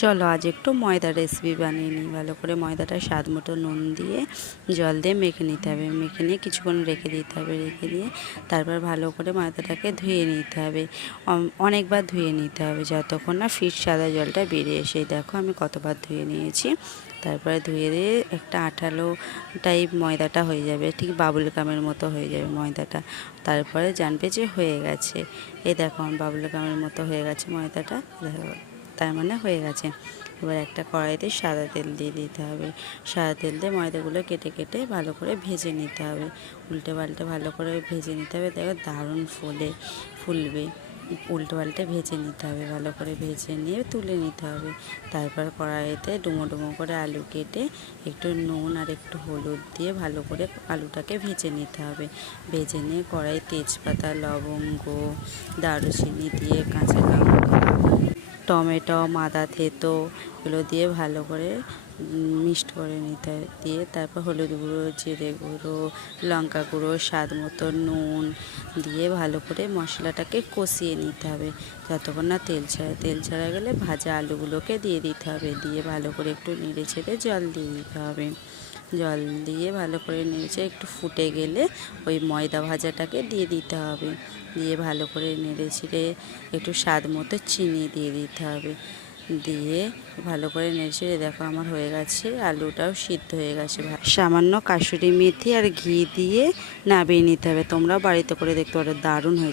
চলো আজ একটু ময়দা রেসিপি বানিয়ে নিই। ভালো করে ময়দাটা স্বাদ মতো নুন দিয়ে জল দিয়ে মেখে নিতে হবে। মেখে নিয়ে কিছুক্ষণ রেখে দিতে হবে। রেখে দিয়ে তারপর ভালো করে ময়দাটাকে ধুয়ে নিতে হবে। অনেকবার ধুয়ে নিতে হবে যতক্ষণ না ফিট সাদা জলটা বেরিয়ে এসে। দেখো আমি কতবার ধুয়ে নিয়েছি। তারপরে ধুয়ে দিয়ে একটা আঠালো টাইপ ময়দাটা হয়ে যাবে, ঠিক বাবুল গামের মতো হয়ে যাবে ময়দাটা। তারপরে জানবে যে হয়ে গেছে। এই দেখো আমার বাবুল গামের মতো হয়ে গেছে ময়দাটা, দেখো তার মানে হয়ে গেছে। এবার একটা কড়াইতে সাদা তেল দিয়ে দিতে হবে। সাদা তেল দিয়ে ময়দাগুলো কেটে কেটে ভালো করে ভেজে নিতে হবে। উল্টে পাল্টে ভালো করে ভেজে নিতে হবে। দেখো দারুণ ফুলবে। উল্টো পাল্টে ভেজে নিতে হবে। ভালো করে ভেজে নিয়ে তুলে নিতে হবে। তারপর কড়াইতে ডুমো ডুমো করে আলু কেটে একটু নুন আর একটু হলুদ দিয়ে ভালো করে আলুটাকে ভেজে নিতে হবে। ভেজে নিয়ে কড়াই তেজপাতা, লবঙ্গ, দারুচিনি দিয়ে কাঁচা লঙ্কা, টমেটো, আদা থেতো এগুলো দিয়ে ভালো করে মিক্সড করে নিতে হয়। দিয়ে তারপর হলুদ গুঁড়ো, জিরে গুঁড়ো, লঙ্কা গুঁড়ো, স্বাদ মতো নুন দিয়ে ভালো করে মশলাটাকে কষিয়ে নিতে হবে যতক্ষণ না তেল ছাড়া গেলে ভাজা আলুগুলোকে দিয়ে দিতে হবে। দিয়ে ভালো করে একটু নেড়ে ছেড়ে জল দিয়ে দিতে হবে। জল দিয়ে ভালো করে নেড়ে একটু ফুটে গেলে ওই ময়দা ভাজাটাকে দিয়ে দিতে হবে। দিয়ে ভালো করে নেড়ে ছেড়ে একটু স্বাদ মতো চিনি দিয়ে দিতে হবে। দিয়ে ভালো করে নেড়ে ছেড়ে দেখো আমার হয়ে গেছে, আলুটাও সিদ্ধ হয়ে গেছে। সামান্য কাসুরি মেথি আর ঘি দিয়ে নামিয়ে নিতে হবে। তোমরাও বাড়িতে করে দেখতে পারো, দারুণ হয়েছে।